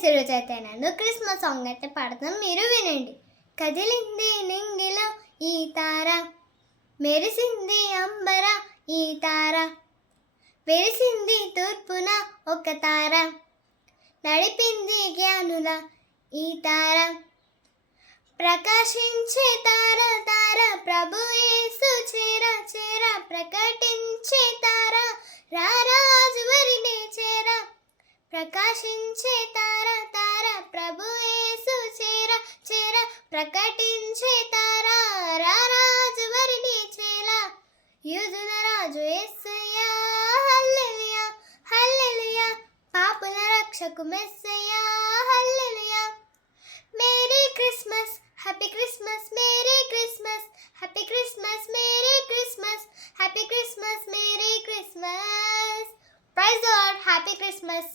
Friends, ఈరోజు అయితే నేను క్రిస్మస్ సాంగ్ అయితే పాడుతాను, మీరు వినండి. కదిలింది నింగిలో ఈ తార, మెరిసింది అంబర ఈ తార, వెరిసింది తూర్పున ఒక తార, నడిపింది జ్ఞానుల ఈ తార, ప్రకాశించే తార తార ప్రభు యేసు చేర చేర, ప్రకటించే తార రారాజు వరినే చేర, ప్రకాశించే తార తార ప్రభు యేసు చేర చేర, ప్రకటించే తార రారాజు వరిని చేల, యూదుల రాజు యేసయ్యా హల్లెలూయా హల్లెలూయా, పాపుల రక్షకు మెస్సయ్యా hallelujah. Merry Christmas, happy Christmas, merry Christmas, happy Christmas, merry Christmas, happy Christmas, merry Christmas. Praise the Lord, happy Christmas.